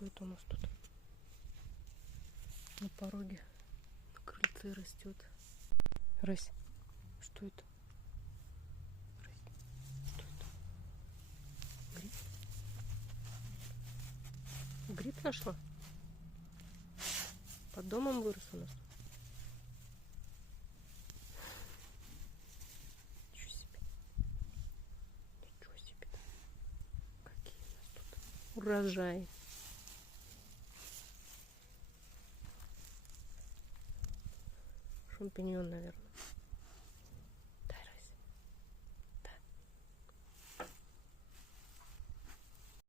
Что это у нас тут? На пороге, на крыльце растет. Рась, что это? Рась, что это? Гриб? Гриб нашла? Под домом вырос у нас. Ничего себе. Ничего себе. Какие у нас тут урожаи. Шампиньон, наверное.